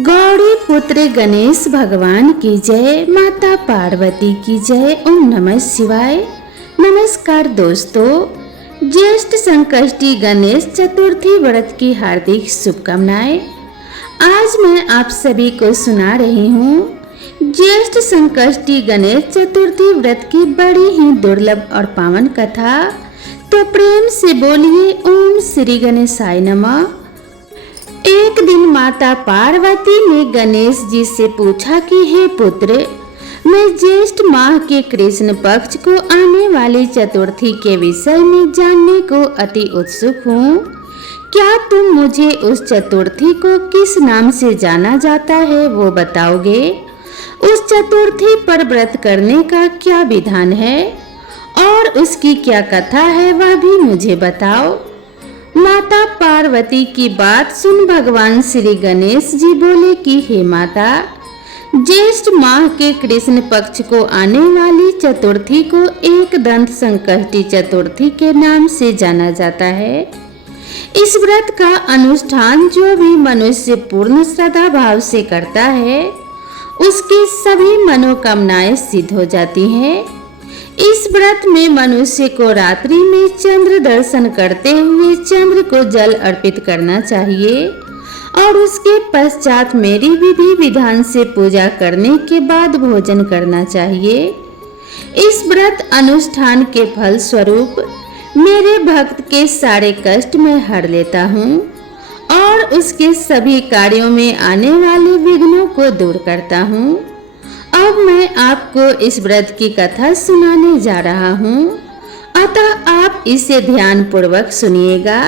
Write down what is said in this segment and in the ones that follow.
गौरी पुत्र गणेश भगवान की जय, माता पार्वती की जय। ओम नमः शिवाय। नमस्कार दोस्तों, ज्येष्ठ संकष्टी गणेश चतुर्थी व्रत की हार्दिक शुभकामनाएं। आज मैं आप सभी को सुना रही हूँ ज्येष्ठ संकष्टी गणेश चतुर्थी व्रत की बड़ी ही दुर्लभ और पावन कथा। तो प्रेम से बोलिए ओम श्री गणेशाय नमः। एक दिन माता पार्वती ने गणेश जी से पूछा कि हे पुत्र, मैं ज्येष्ठ माह के कृष्ण पक्ष को आने वाली चतुर्थी के विषय में जानने को अति उत्सुक हूँ। क्या तुम मुझे उस चतुर्थी को किस नाम से जाना जाता है वो बताओगे? उस चतुर्थी पर व्रत करने का क्या विधान है और उसकी क्या कथा है वह भी मुझे बताओ। माता पार्वती की बात सुन भगवान श्री गणेश जी बोले कि हे माता, ज्येष्ठ माह के कृष्ण पक्ष को आने वाली चतुर्थी को एक दंत संकष्टी चतुर्थी के नाम से जाना जाता है। इस व्रत का अनुष्ठान जो भी मनुष्य पूर्ण श्रद्धा भाव से करता है उसकी सभी मनोकामनाएं सिद्ध हो जाती हैं। इस व्रत में मनुष्य को रात्रि में चंद्र दर्शन करते हुए चंद्र को जल अर्पित करना चाहिए और उसके पश्चात मेरी विधि विधान से पूजा करने के बाद भोजन करना चाहिए। इस व्रत अनुष्ठान के फल स्वरूप मेरे भक्त के सारे कष्ट मैं हर लेता हूँ और उसके सभी कार्यों में आने वाले विघ्नों को दूर करता हूँ। अब मैं आपको इस व्रत की कथा सुनाने जा रहा हूँ, अतः आप इसे ध्यान पूर्वक सुनिएगा।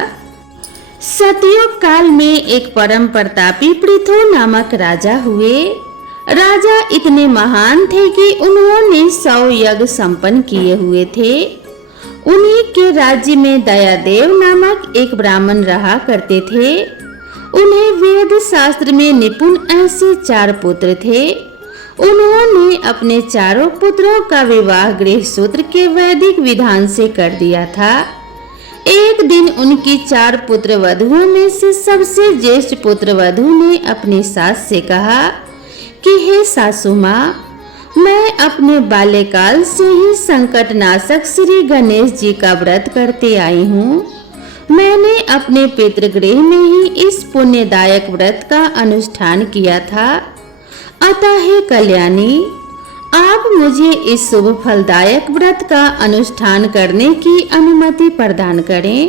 सतयुग काल में एक परम प्रतापी पृथु नामक राजा हुए। राजा इतने महान थे कि उन्होंने 100 यज्ञ संपन्न किए हुए थे। उन्हीं के राज्य में दयादेव नामक एक ब्राह्मण रहा करते थे। उन्हें वेद शास्त्र में निपुण ऐसे 4 पुत्र थे। उन्होंने अपने चारों पुत्रों का विवाह गृह सूत्र के वैदिक विधान से कर दिया था। एक दिन उनकी 4 पुत्र वधुओं में से सबसे ज्येष्ठ पुत्र वधु ने अपनी सास से कहा कि हे सासू माँ, मैं अपने बाल्यकाल से ही संकट नाशक श्री गणेश जी का व्रत करते आई हूँ। मैंने अपने पितृगृह में ही इस पुण्यदायक व्रत का अनुष्ठान किया था। अतः हे कल्याणी, आप मुझे इस शुभ फलदायक व्रत का अनुष्ठान करने की अनुमति प्रदान करें।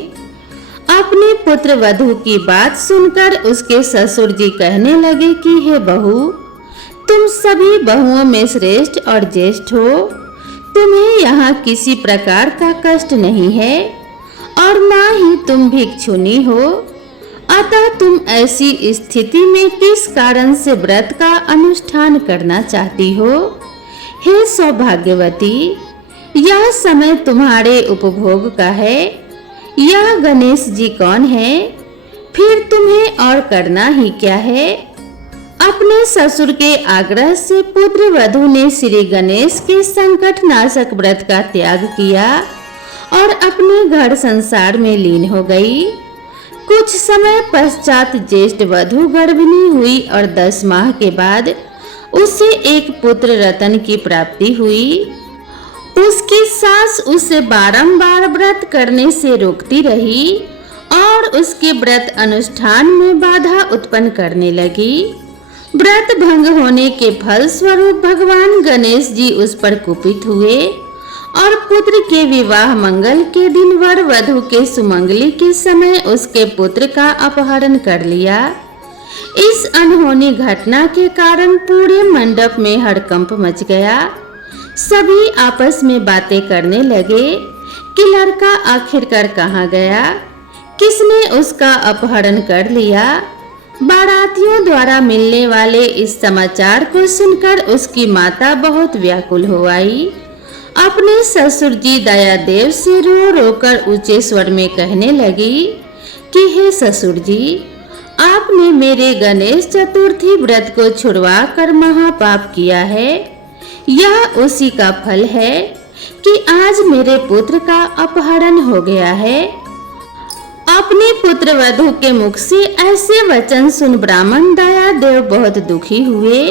अपने पुत्र वधु की बात सुनकर उसके ससुर जी कहने लगे कि हे बहू, तुम सभी बहुओं में श्रेष्ठ और ज्येष्ठ हो। तुम्हें यहाँ किसी प्रकार का कष्ट नहीं है और ना ही तुम भिक्षुनी हो। अतः तुम ऐसी स्थिति में किस कारण से व्रत का अनुष्ठान करना चाहती हो? हे सौभाग्यवती, यह समय तुम्हारे उपभोग का है। यह गणेश जी कौन है? फिर तुम्हें और करना ही क्या है? अपने ससुर के आग्रह से पुत्र वधु ने श्री गणेश के संकट नाशक व्रत का त्याग किया और अपने घर संसार में लीन हो गई। कुछ समय पश्चात ज्येष्ठ वधु गर्भिणी हुई और 10 माह के बाद उसे एक पुत्र रतन की प्राप्ति हुई। उसकी सास उसे बारंबार व्रत करने से रोकती रही और उसके व्रत अनुष्ठान में बाधा उत्पन्न करने लगी। व्रत भंग होने के फल स्वरूप भगवान गणेश जी उस पर कुपित हुए और पुत्र के विवाह मंगल के दिन वर वधु के सुमंगली के समय उसके पुत्र का अपहरण कर लिया। इस अनहोनी घटना के कारण पूरे मंडप में हड़कंप मच गया। सभी आपस में बातें करने लगे कि लड़का आखिरकार कहाँ गया, किसने उसका अपहरण कर लिया। बारातियों द्वारा मिलने वाले इस समाचार को सुनकर उसकी माता बहुत व्याकुल हो आई। अपने ससुर जी दयादेव से रो रो कर ऊंचे स्वर में कहने लगी कि हे ससुर जी, आपने मेरे गणेश चतुर्थी व्रत को छुड़वा कर महापाप किया है। यह उसी का फल है कि आज मेरे पुत्र का अपहरण हो गया है। अपने पुत्र वधू के मुख से ऐसे वचन सुन ब्राह्मण दयादेव बहुत दुखी हुए।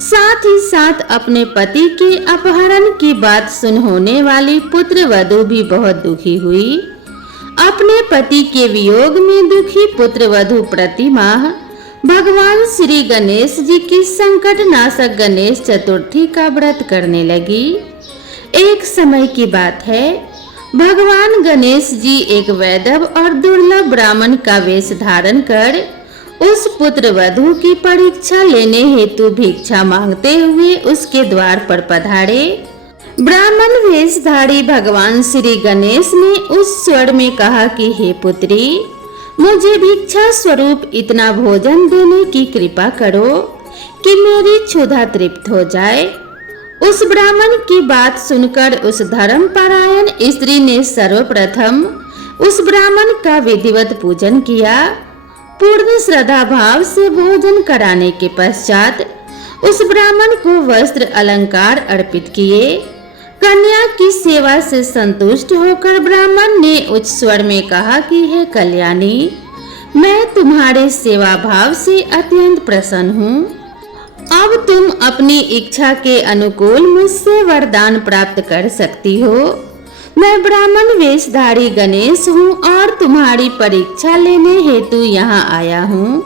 साथ ही साथ अपने पति के अपहरण की बात सुन होने वाली पुत्र वधू भी बहुत दुखी हुई। अपने पति के वियोग में दुखी पुत्र वधू प्रतिमाह भगवान श्री गणेश जी की संकट नाशक गणेश चतुर्थी का व्रत करने लगी। एक समय की बात है, भगवान गणेश जी एक वैदव और दुर्लभ ब्राह्मण का वेश धारण कर उस पुत्र वधू की परीक्षा लेने हेतु भिक्षा मांगते हुए उसके द्वार पर पधारे। ब्राह्मण वेशधारी भगवान श्री गणेश ने उस स्वर में कहा कि हे पुत्री, मुझे भिक्षा स्वरूप इतना भोजन देने की कृपा करो कि मेरी क्षुधा तृप्त हो जाए। उस ब्राह्मण की बात सुनकर उस धर्मपरायण स्त्री ने सर्वप्रथम उस ब्राह्मण का विधिवत पूजन किया। पूर्ण श्रद्धा भाव से भोजन कराने के पश्चात उस ब्राह्मण को वस्त्र अलंकार अर्पित किए। कन्या की सेवा से संतुष्ट होकर ब्राह्मण ने उच्च स्वर में कहा कि हे कल्याणी, मैं तुम्हारे सेवा भाव से अत्यंत प्रसन्न हूँ। अब तुम अपनी इच्छा के अनुकूल मुझसे वरदान प्राप्त कर सकती हो। मैं ब्राह्मण वेशधारी गणेश हूँ और तुम्हारी परीक्षा लेने हेतु यहाँ आया हूँ।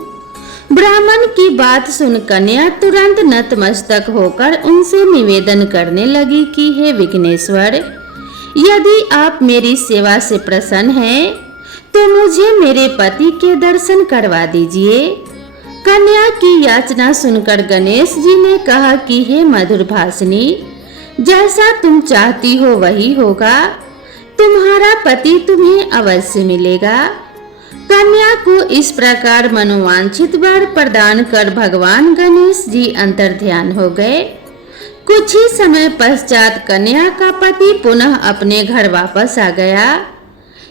ब्राह्मण की बात सुन कन्या तुरंत नतमस्तक होकर उनसे निवेदन करने लगी कि हे विघ्नेश्वर, यदि आप मेरी सेवा से प्रसन्न हैं तो मुझे मेरे पति के दर्शन करवा दीजिए। कन्या की याचना सुनकर गणेश जी ने कहा कि हे मधुर भाषिनी, जैसा तुम चाहती हो वही होगा। तुम्हारा पति तुम्हें अवश्य मिलेगा। कन्या को इस प्रकार मनोवांछित वर प्रदान कर भगवान गणेश जी अंतर्ध्यान हो गए। कुछ ही समय पश्चात कन्या का पति पुनः अपने घर वापस आ गया।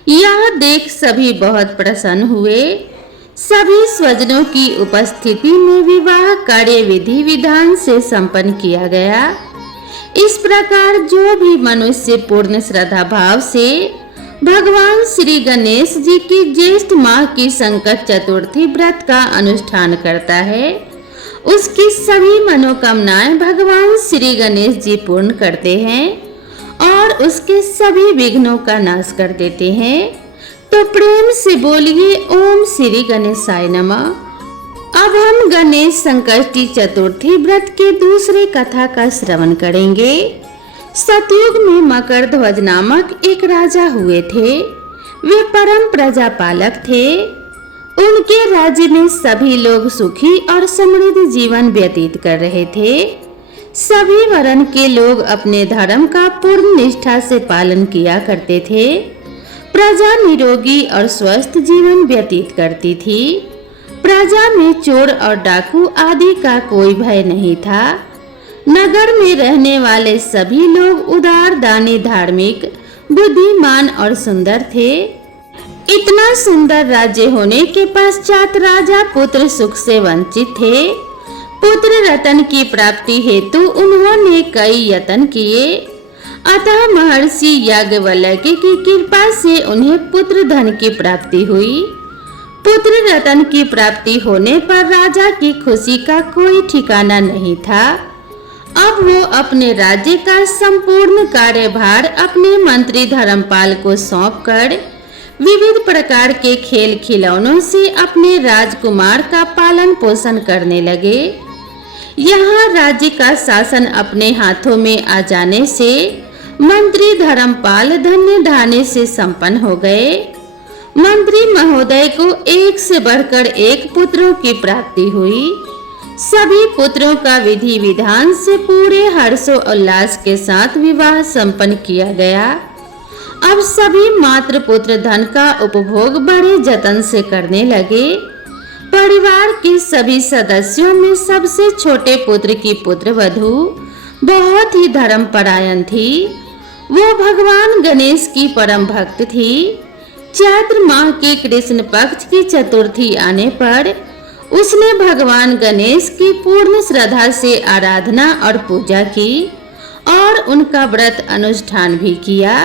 यह देख सभी बहुत प्रसन्न हुए। सभी स्वजनों की उपस्थिति में विवाह कार्य विधि विधान से संपन्न किया गया। इस प्रकार जो भी मनुष्य पूर्ण श्रद्धा भाव से भगवान श्री गणेश जी की ज्येष्ठ माह की संकट चतुर्थी व्रत का अनुष्ठान करता है, उसकी सभी मनोकामनाएं भगवान श्री गणेश जी पूर्ण करते हैं और उसके सभी विघ्नों का नाश कर देते हैं। तो प्रेम से बोलिए ओम श्री गणेशाय नमः। अब हम गणेश संकष्टी चतुर्थी व्रत के दूसरे कथा का श्रवण करेंगे। सतयुग में मकरध्वज नामक एक राजा हुए थे। वे परम प्रजापालक थे। उनके राज्य में सभी लोग सुखी और समृद्ध जीवन व्यतीत कर रहे थे। सभी वर्ण के लोग अपने धर्म का पूर्ण निष्ठा से पालन किया करते थे। प्रजा निरोगी और स्वस्थ जीवन व्यतीत करती थी। प्रजा में चोर और डाकू आदि का कोई भय नहीं था। नगर में रहने वाले सभी लोग उदार, दानी, धार्मिक, बुद्धिमान और सुंदर थे। इतना सुंदर राज्य होने के पश्चात राजा पुत्र सुख से वंचित थे। पुत्र रतन की प्राप्ति हेतु उन्होंने कई यत्न किए, अतः महर्षि याज्ञवल्क्य की कृपा से उन्हें पुत्र धन की प्राप्ति हुई। पुत्र रतन की प्राप्ति होने पर राजा की खुशी का कोई ठिकाना नहीं था। अब वो अपने राज्य का संपूर्ण कार्यभार अपने मंत्री धर्मपाल को सौंपकर विविध प्रकार के खेल खिलौनों से अपने राजकुमार का पालन पोषण करने लगे। यहाँ राज्य का शासन अपने हाथों में आ जाने से मंत्री धर्मपाल धन्य धान्य से संपन्न हो गए। मंत्री महोदय को एक से बढ़कर एक पुत्रों की प्राप्ति हुई। सभी पुत्रों का विधि विधान से पूरे हर्षोल्लास के साथ विवाह संपन्न किया गया। अब सभी मात्र पुत्र धन का उपभोग बड़े जतन से करने लगे। परिवार के सभी सदस्यों में सबसे छोटे पुत्र की पुत्र वधू बहुत ही धर्मपरायण थी। वो भगवान गणेश की परम भक्त थी। चैत्र माह के कृष्ण पक्ष की चतुर्थी आने पर उसने भगवान गणेश की पूर्ण श्रद्धा से आराधना और पूजा की और उनका व्रत अनुष्ठान भी किया।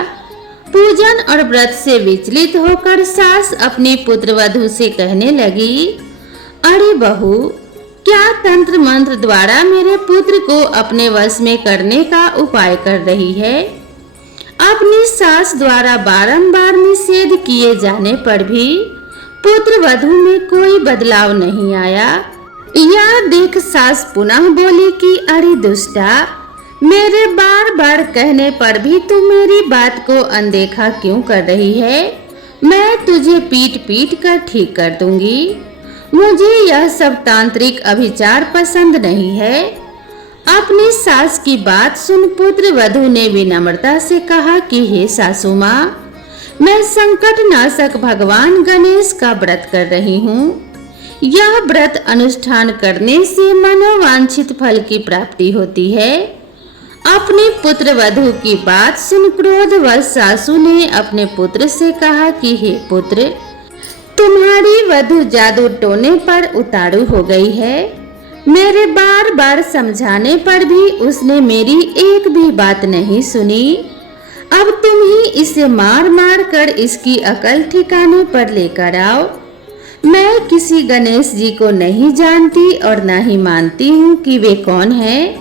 पूजन और व्रत से विचलित होकर सास अपनी पुत्रवधू से कहने लगी, अरे बहू, क्या तंत्र मंत्र द्वारा मेरे पुत्र को अपने वश में करने का उपाय कर रही है? अपनी सास द्वारा बारंबार निषेध किए जाने पर भी पुत्र वधू में कोई बदलाव नहीं आया। यह देख सास पुनः बोली कि अरे दुष्टा, मेरे बार बार कहने पर भी तू मेरी बात को अनदेखा क्यों कर रही है? मैं तुझे पीट पीट कर ठीक कर दूंगी। मुझे यह सब तांत्रिक अभिचार पसंद नहीं है। अपनी सास की बात सुन पुत्र वधू ने विनम्रता से कहा कि हे सासू माँ, मैं संकट नाशक भगवान गणेश का व्रत कर रही हूँ। यह व्रत अनुष्ठान करने से मनोवांछित फल की प्राप्ति होती है। अपने पुत्र वधू की बात सुन क्रोधवश सासू ने अपने पुत्र से कहा कि हे पुत्र, तुम्हारी वधू जादू टोने पर उतारू हो गई है। मेरे बार बार समझाने पर भी उसने मेरी एक भी बात नहीं सुनी। अब तुम ही इसे मार मार कर इसकी अकल ठिकाने पर लेकर आओ। मैं किसी गणेश जी को नहीं जानती और न ही मानती हूँ कि वे कौन हैं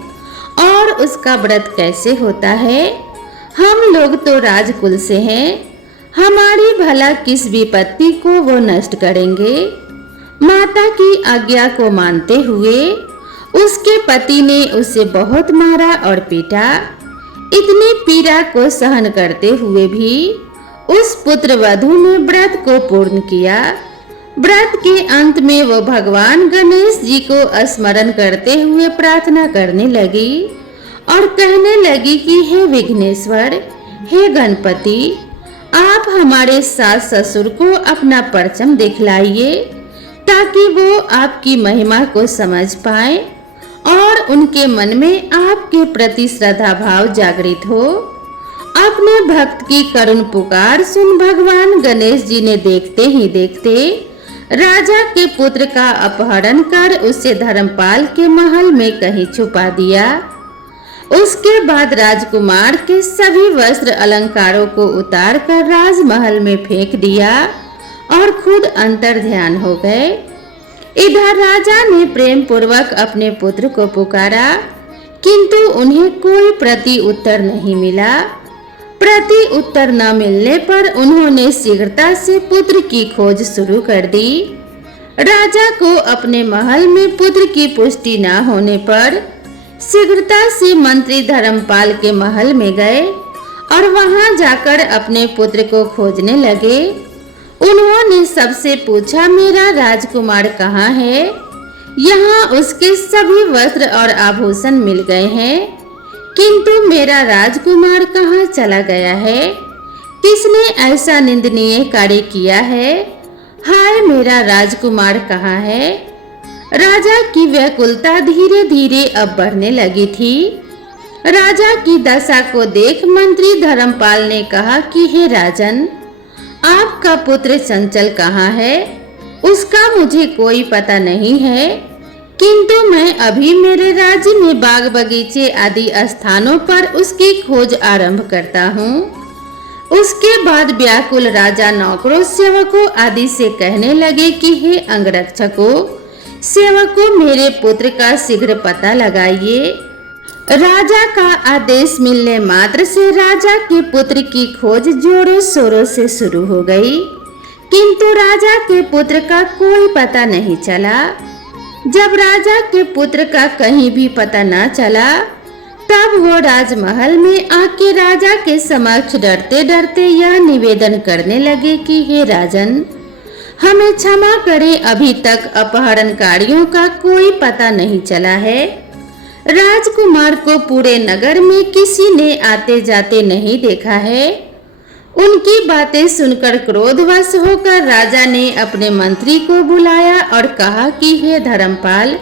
और उसका व्रत कैसे होता है। हम लोग तो राजकुल से हैं, हमारी भला किस विपत्ति को वो नष्ट करेंगे। माता की आज्ञा को मानते हुए उसके पति ने उसे बहुत मारा और पीटा। इतनी पीड़ा को सहन करते हुए भी उस पुत्र वधू ने व्रत को पूर्ण किया। व्रत के अंत में वो भगवान गणेश जी को स्मरण करते हुए प्रार्थना करने लगी और कहने लगी कि हे विघ्नेश्वर, हे गणपति, आप हमारे सास ससुर को अपना परचम दिखलाइए ताकि वो आपकी महिमा को समझ पाए और उनके मन में आपके प्रति श्रद्धा भाव जागृत हो। अपने भक्त की करुण पुकार सुन भगवान गणेश जी ने देखते ही देखते राजा के पुत्र का अपहरण कर उसे धर्मपाल के महल में कहीं छुपा दिया। उसके बाद राजकुमार के सभी वस्त्र अलंकारों को उतार कर राजमहल में फेंक दिया और खुद अंतर ध्यान हो गए। इधर राजा ने प्रेम पूर्वक अपने पुत्र को पुकारा, किंतु उन्हें कोई प्रति उत्तर नहीं मिला। प्रति उत्तर न मिलने पर उन्होंने शीघ्रता से पुत्र की खोज शुरू कर दी। राजा को अपने महल में पुत्र की पुष्टि न होने पर शीघ्रता से मंत्री धर्मपाल के महल में गए और वहां जाकर अपने पुत्र को खोजने लगे। उन्होंने सबसे पूछा, मेरा राजकुमार कहाँ है? यहाँ उसके सभी वस्त्र और आभूषण मिल गए हैं, किंतु मेरा राजकुमार कहाँ चला गया है? किसने ऐसा निंदनीय कार्य किया है? हाय, मेरा राजकुमार कहाँ है? राजा की व्याकुलता धीरे धीरे अब बढ़ने लगी थी। राजा की दशा को देख मंत्री धर्मपाल ने कहा कि हे राजन, आपका पुत्र चंचल कहाँ है? उसका मुझे कोई पता नहीं है, किंतु मैं अभी मेरे राज्य में बाग बगीचे आदि स्थानों पर उसकी खोज आरंभ करता हूँ। उसके बाद व्याकुल राजा नौकरों सेवकों आदि से कहने लगे कि हे अंगरक्षकों, सेवकों, मेरे पुत्र का शीघ्र पता लगाइए। राजा का आदेश मिलने मात्र से राजा के पुत्र की खोज जोरों शोरों से शुरू हो गई, किंतु राजा के पुत्र का कोई पता नहीं चला। जब राजा के पुत्र का कहीं भी पता न चला, तब वो राजमहल में आके राजा के समक्ष डरते डरते यह निवेदन करने लगे कि हे राजन, हमें क्षमा करें, अभी तक अपहरणकारियों का कोई पता नहीं चला है। राजकुमार को पूरे नगर में किसी ने आते जाते नहीं देखा है। उनकी बातें सुनकर क्रोधवश होकर राजा ने अपने मंत्री को बुलाया और कहा कि हे धर्मपाल,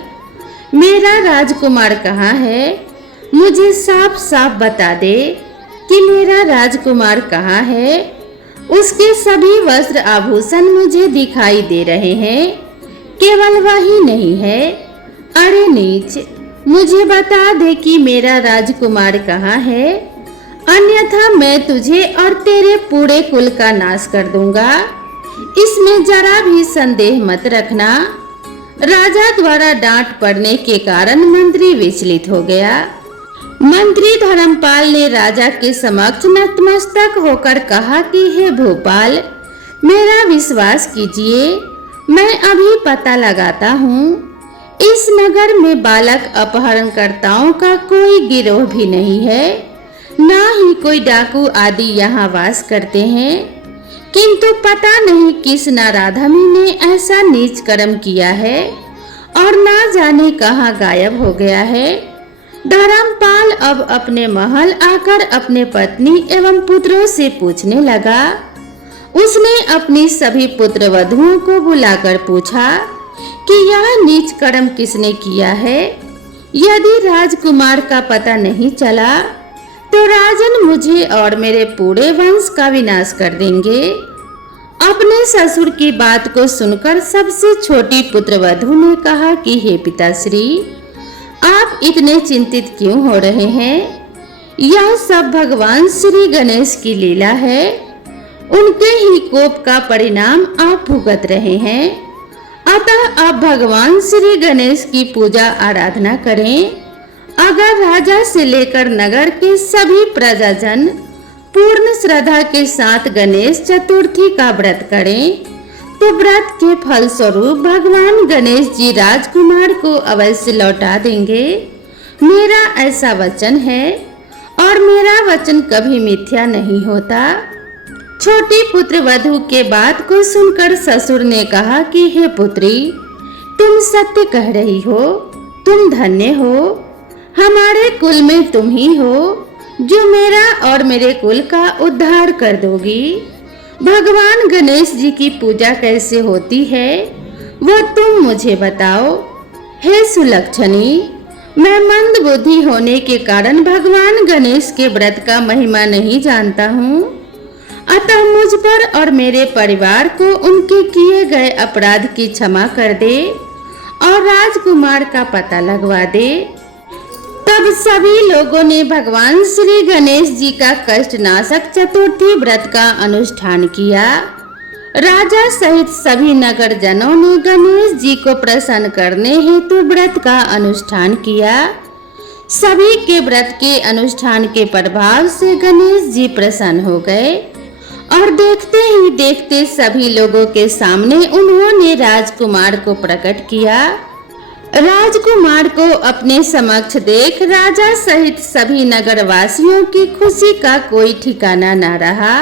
मेरा राजकुमार कहाँ है? मुझे साफ साफ बता दे कि मेरा राजकुमार कहाँ है। उसके सभी वस्त्र आभूषण मुझे दिखाई दे रहे हैं, केवल वही नहीं है। अरे नीच, मुझे बता दे कि मेरा राजकुमार कहाँ है। अन्यथा मैं तुझे और तेरे पूरे कुल का नाश कर दूंगा। इसमें जरा भी संदेह मत रखना। राजा द्वारा डांट पड़ने के कारण मंत्री विचलित हो गया। मंत्री धर्मपाल ने राजा के समक्ष नतमस्तक होकर कहा कि हे भोपाल, मेरा विश्वास कीजिए, मैं अभी पता लगाता हूँ। इस नगर में बालक अपहरणकर्ताओं का कोई गिरोह भी नहीं है, ना ही कोई डाकू आदि यहाँ वास करते हैं। किंतु पता नहीं किस नाराधमी ने ऐसा नीच कर्म किया है और ना जाने कहाँ गायब हो गया है। धर्मपाल अब अपने महल आकर अपने पत्नी एवं पुत्रों से पूछने लगा। उसने अपनी सभी पुत्र वधुओं को बुलाकर पूछा कि यह नीच कर्म किसने किया है। यदि राजकुमार का पता नहीं चला तो राजन मुझे और मेरे पूरे वंश का विनाश कर देंगे। अपने ससुर की बात को सुनकर सबसे छोटी पुत्र वधु ने कहा कि हे पिताश्री, आप इतने चिंतित क्यों हो रहे हैं? यह सब भगवान श्री गणेश की लीला है। उनके ही कोप का परिणाम आप भुगत रहे हैं। अतः आप भगवान श्री गणेश की पूजा आराधना करें। अगर राजा से लेकर नगर के सभी प्रजाजन पूर्ण श्रद्धा के साथ गणेश चतुर्थी का व्रत करें तो व्रत के फल स्वरूप भगवान गणेश जी राजकुमार को अवश्य लौटा देंगे। मेरा ऐसा वचन है और मेरा वचन कभी मिथ्या नहीं होता। छोटी पुत्र वधु के बात को सुनकर ससुर ने कहा कि हे पुत्री, तुम सत्य कह रही हो, तुम धन्य हो। हमारे कुल में तुम ही हो जो मेरा और मेरे कुल का उद्धार कर दोगी। भगवान गणेश जी की पूजा कैसे होती है वो तुम मुझे बताओ। हे सुलक्षणी, मैं मंद बुद्धि होने के कारण भगवान गणेश के व्रत का महिमा नहीं जानता हूँ। अतः मुझ पर और मेरे परिवार को उनके किए गए अपराध की क्षमा कर दे और राजकुमार का पता लगवा दे। तब सभी लोगों ने भगवान श्री गणेश जी का कष्टनाशक चतुर्थी व्रत का अनुष्ठान किया। राजा सहित सभी नगर जनों ने गणेश जी को प्रसन्न करने हेतु व्रत का अनुष्ठान किया। सभी के व्रत के अनुष्ठान के प्रभाव से गणेश जी प्रसन्न हो गए और देखते ही देखते सभी लोगों के सामने उन्होंने राजकुमार को प्रकट किया। राजकुमार को अपने समक्ष देख राजा सहित सभी नगरवासियों की खुशी का कोई ठिकाना न रहा।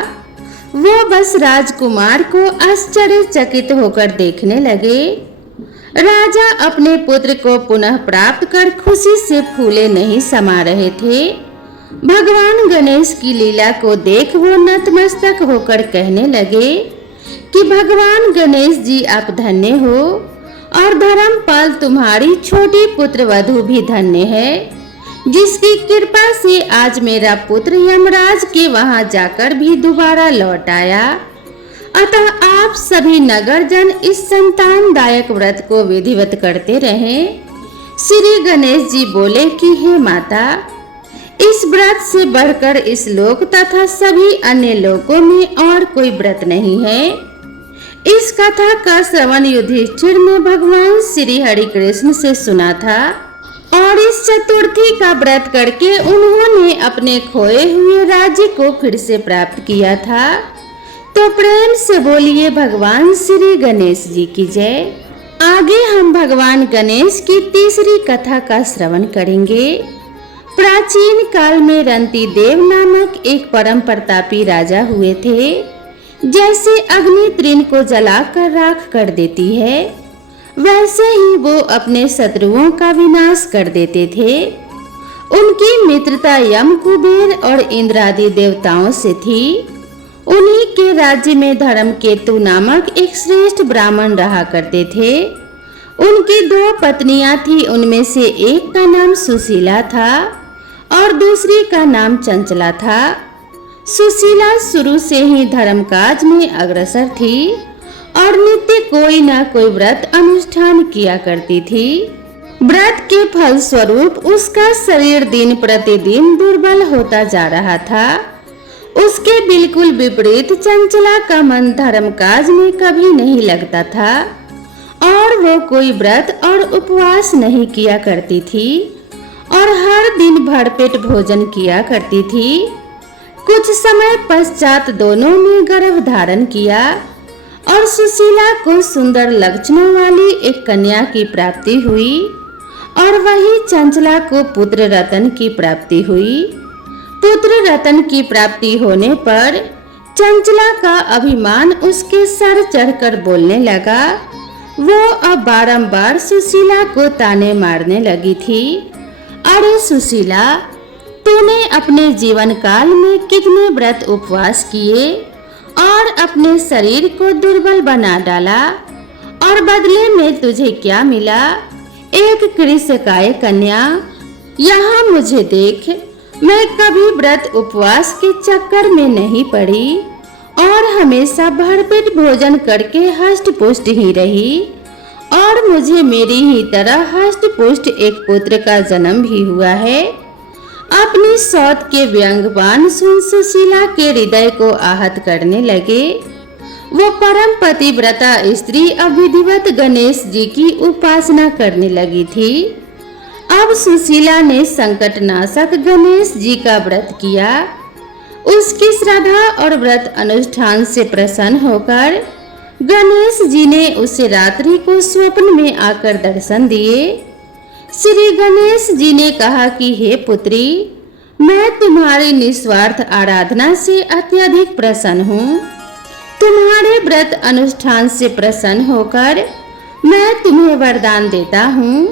वो बस राजकुमार को आश्चर्यचकित होकर देखने लगे। राजा अपने पुत्र को पुनः प्राप्त कर खुशी से फूले नहीं समा रहे थे। भगवान गणेश की लीला को देख वो नतमस्तक होकर कहने लगे कि भगवान गणेश जी आप धन्य हो और धर्मपाल तुम्हारी छोटी पुत्र वधु भी धन्य है, जिसकी कृपा से आज मेरा पुत्र यमराज के वहां जाकर भी दोबारा लौट आया। अतः आप सभी नगर जन इस संतानदायक व्रत को विधिवत करते रहें। श्री गणेश जी बोले कि हे माता, इस व्रत से बढ़कर इस लोक तथा सभी अन्य लोकों में और कोई व्रत नहीं है। इस कथा का श्रवण युधिष्ठिर ने भगवान श्री हरि कृष्ण से सुना था और इस चतुर्थी का व्रत करके उन्होंने अपने खोए हुए राज्य को फिर से प्राप्त किया था। तो प्रेम से बोलिए भगवान श्री गणेश जी की जय। आगे हम भगवान गणेश की तीसरी कथा का श्रवण करेंगे। प्राचीन काल में रंती देव नामक एक परम प्रतापी राजा हुए थे। जैसे अग्नि तृण को जलाकर राख कर देती है, वैसे ही वो अपने शत्रुओं का विनाश कर देते थे। उनकी मित्रता यम, कुबेर और इंद्र आदि देवताओं से थी। उन्हीं के राज्य में धर्मकेतु नामक एक श्रेष्ठ ब्राह्मण रहा करते थे। उनकी 2 पत्नियां थी। उनमें से एक का नाम सुशीला था और दूसरी का नाम चंचला था। सुशीला शुरू से ही धर्मकाज में अग्रसर थी और नित्य कोई ना कोई व्रत अनुष्ठान किया करती थी। व्रत के फल स्वरूप उसका शरीर दिन प्रतिदिन दुर्बल होता जा रहा था। उसके बिल्कुल विपरीत चंचला का मन धर्म काज में कभी नहीं लगता था और वो कोई व्रत और उपवास नहीं किया करती थी और हर दिन भरपेट भोजन किया करती थी। कुछ समय पश्चात दोनों ने गर्भ धारण किया और सुशीला को सुंदर लक्षणों वाली एक कन्या की प्राप्ति हुई और वही चंचला को पुत्र रतन की प्राप्ति हुई। पुत्र रतन की प्राप्ति होने पर चंचला का अभिमान उसके सर चढ़कर बोलने लगा। वो अब बारंबार सुशीला को ताने मारने लगी थी। अरे सुशीला, तूने अपने जीवन काल में कितने व्रत उपवास किए और अपने शरीर को दुर्बल बना डाला और बदले में तुझे क्या मिला? एक कृषकाय कन्या। यहाँ मुझे देख, मैं कभी व्रत उपवास के चक्कर में नहीं पड़ी और हमेशा भरपेट भोजन करके हष्ट पुष्ट ही रही और मुझे मेरी ही तरह हष्ट पुष्ट एक पुत्र का जन्म भी हुआ है। अपनी सौत के व्यंग्यवान सुन सुशीला के हृदय को आहत करने लगे। वो परम पतिव्रता स्त्री अब विधिवत गणेश जी की उपासना करने लगी थी। अब सुशीला ने संकटनाशक गणेश जी का व्रत किया। उसकी श्रद्धा और व्रत अनुष्ठान से प्रसन्न होकर गणेश जी ने उसे रात्रि को स्वप्न में आकर दर्शन दिए। श्री गणेश जी ने कहा कि हे पुत्री, मैं तुम्हारी निस्वार्थ आराधना से अत्यधिक प्रसन्न हूँ। तुम्हारे व्रत अनुष्ठान से प्रसन्न होकर मैं तुम्हें वरदान देता हूँ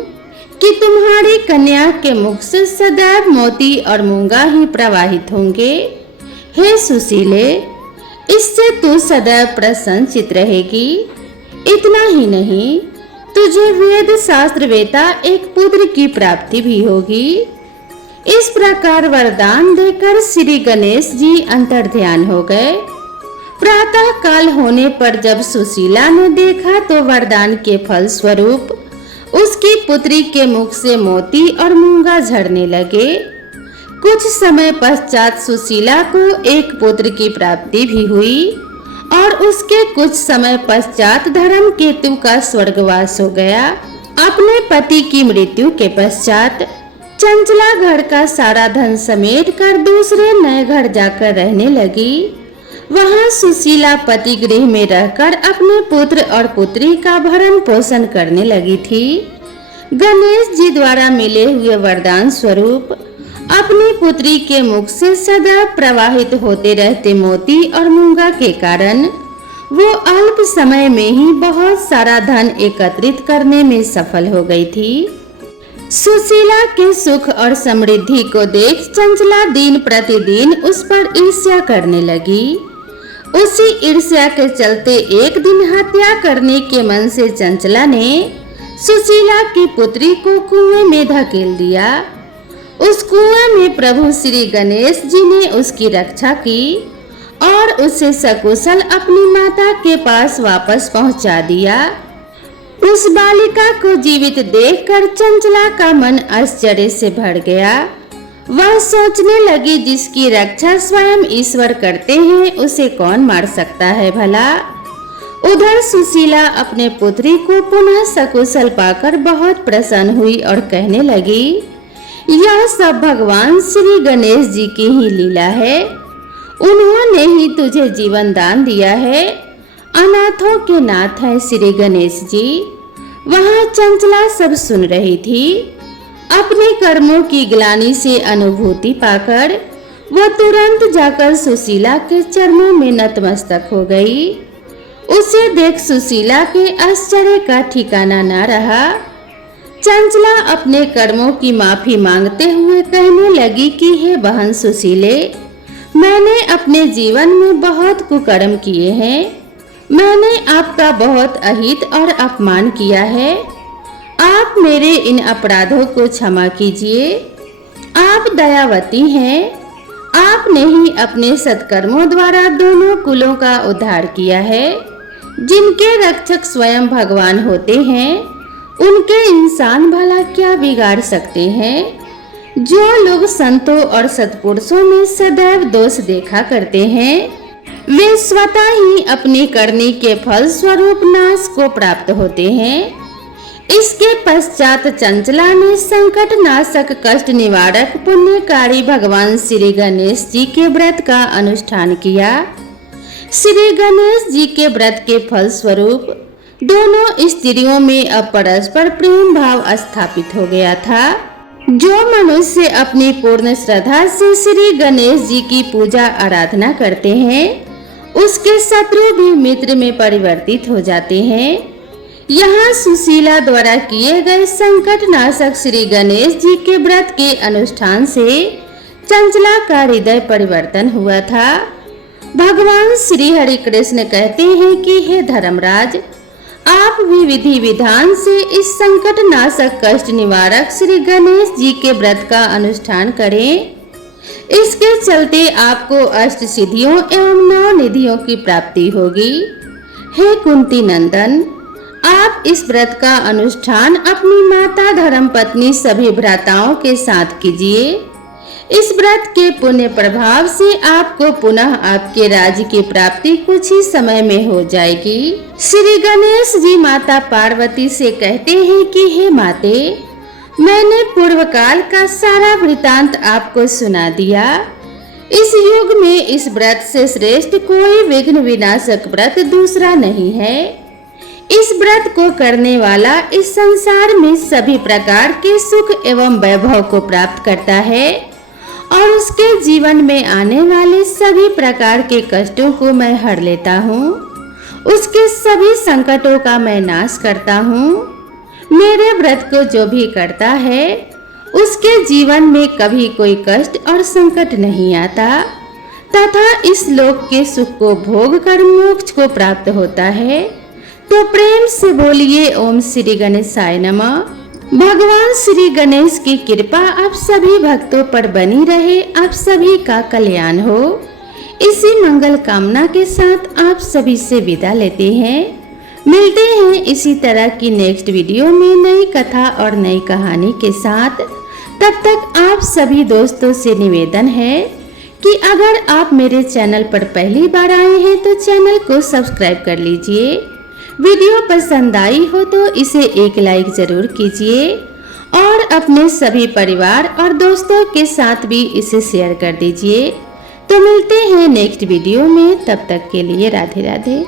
कि तुम्हारी कन्या के मुख से सदैव मोती और मूंगा ही प्रवाहित होंगे। हे सुशीले, इससे तू सदैव प्रसन्नचित रहेगी। इतना ही नहीं, तुझे वेद शास्त्र वेता एक पुत्र की प्राप्ति भी होगी। इस प्रकार वरदान देकर श्री गणेश जी अंतर्ध्यान हो गए। प्रातः काल होने पर जब सुशीला ने देखा तो वरदान के फल स्वरूप उसकी पुत्री के मुख से मोती और मूंगा झड़ने लगे। कुछ समय पश्चात सुशीला को एक पुत्र की प्राप्ति भी हुई और उसके कुछ समय पश्चात धर्म केतु का स्वर्गवास हो गया। अपने पति की मृत्यु के पश्चात चंचला घर का सारा धन समेट कर दूसरे नए घर जाकर रहने लगी। वहां सुशीला पति गृह में रहकर अपने पुत्र और पुत्री का भरण पोषण करने लगी थी। गणेश जी द्वारा मिले हुए वरदान स्वरूप अपनी पुत्री के मुख से सदा प्रवाहित होते रहते मोती और मूंगा के कारण वो अल्प समय में ही बहुत सारा धन एकत्रित करने में सफल हो गई थी। सुशीला के सुख और समृद्धि को देख चंचला दिन प्रतिदिन उस पर ईर्ष्या करने लगी। उसी ईर्ष्या के चलते एक दिन हत्या करने के मन से चंचला ने सुशीला की पुत्री को कुएं में धकेल दिया। उस कुएं में प्रभु श्री गणेश जी ने उसकी रक्षा की और उसे सकुशल अपनी माता के पास वापस पहुंचा दिया। उस बालिका को जीवित देखकर चंचला का मन आश्चर्य से भर गया। वह सोचने लगी, जिसकी रक्षा स्वयं ईश्वर करते हैं उसे कौन मार सकता है भला। उधर सुशीला अपने पुत्री को पुनः सकुशल पाकर बहुत प्रसन्न हुई और कहने लगी, यह सब भगवान श्री गणेश जी की ही लीला है। उन्होंने ही तुझे जीवन दान दिया है। अनाथों के नाथ है श्री गणेश जी। वहाँ चंचला सब सुन रही थी। अपने कर्मों की ग्लानि से अनुभूति पाकर वो तुरंत जाकर सुशीला के चरणों में नतमस्तक हो गई। उसे देख सुशीला के आश्चर्य का ठिकाना न रहा। चंचला अपने कर्मों की माफी मांगते हुए कहने लगी कि हे बहन सुशीले, मैंने अपने जीवन में बहुत कुकर्म किए हैं। मैंने आपका बहुत अहित और अपमान किया है। आप मेरे इन अपराधों को क्षमा कीजिए। आप दयावती हैं। आपने ही अपने सत्कर्मों द्वारा दोनों कुलों का उद्धार किया है। जिनके रक्षक स्वयं भगवान होते हैं उनके इंसान भला क्या बिगाड़ सकते हैं? जो लोग संतों और सत्पुरुषों में सदैव दोष देखा करते हैं, वे स्वतः ही अपने करने के फल स्वरूप नाश को प्राप्त होते हैं। इसके पश्चात चंचला ने संकट नाशक कष्ट निवारक पुण्यकारी भगवान श्री गणेश जी के व्रत का अनुष्ठान किया। श्री गणेश जी के व्रत के फल स्वरूप दोनों स्त्रियों में अब परस्पर प्रेम भाव स्थापित हो गया था। जो मनुष्य अपनी पूर्ण श्रद्धा से श्री गणेश जी की पूजा आराधना करते हैं, उसके शत्रु भी मित्र में परिवर्तित हो जाते हैं। यहाँ सुशीला द्वारा किए गए संकट नाशक श्री गणेश जी के व्रत के अनुष्ठान से चंचला का हृदय परिवर्तन हुआ था। भगवान श्री हरि कृष्ण कहते हैं कि हे धर्मराज, आप भी विधि विधान से इस संकट नाशक कष्ट निवारक श्री गणेश जी के व्रत का अनुष्ठान करें। इसके चलते आपको अष्ट सिद्धियों एवं 9 निधियों की प्राप्ति होगी। हे कुंती नंदन, आप इस व्रत का अनुष्ठान अपनी माता धर्मपत्नी सभी भ्राताओं के साथ कीजिए। इस व्रत के पुण्य प्रभाव से आपको पुनः आपके राज्य की प्राप्ति कुछ ही समय में हो जाएगी। श्री गणेश जी माता पार्वती से कहते हैं कि हे माते, मैंने पूर्व काल का सारा वृतांत आपको सुना दिया। इस युग में इस व्रत से श्रेष्ठ कोई विघ्न विनाशक व्रत दूसरा नहीं है। इस व्रत को करने वाला इस संसार में सभी प्रकार के सुख एवं वैभव को प्राप्त करता है और उसके जीवन में आने वाले सभी प्रकार के कष्टों को मैं हर लेता हूँ। उसके सभी संकटों का मैं नाश करता हूँ। मेरे व्रत को जो भी करता है, उसके जीवन में कभी कोई कष्ट और संकट नहीं आता तथा इस लोक के सुख को भोग कर मोक्ष को प्राप्त होता है। तो प्रेम से बोलिए ओम श्री गणेशाय नमः। भगवान श्री गणेश की कृपा आप सभी भक्तों पर बनी रहे, आप सभी का कल्याण हो। इसी मंगल कामना के साथ आप सभी से विदा लेते हैं। मिलते हैं इसी तरह की नेक्स्ट वीडियो में नई कथा और नई कहानी के साथ। तब तक आप सभी दोस्तों से निवेदन है कि अगर आप मेरे चैनल पर पहली बार आए हैं तो चैनल को सब्सक्राइब कर लीजिए। वीडियो पसंद आई हो तो इसे एक लाइक जरूर कीजिए और अपने सभी परिवार और दोस्तों के साथ भी इसे शेयर कर दीजिए। तो मिलते हैं नेक्स्ट वीडियो में, तब तक के लिए राधे राधे।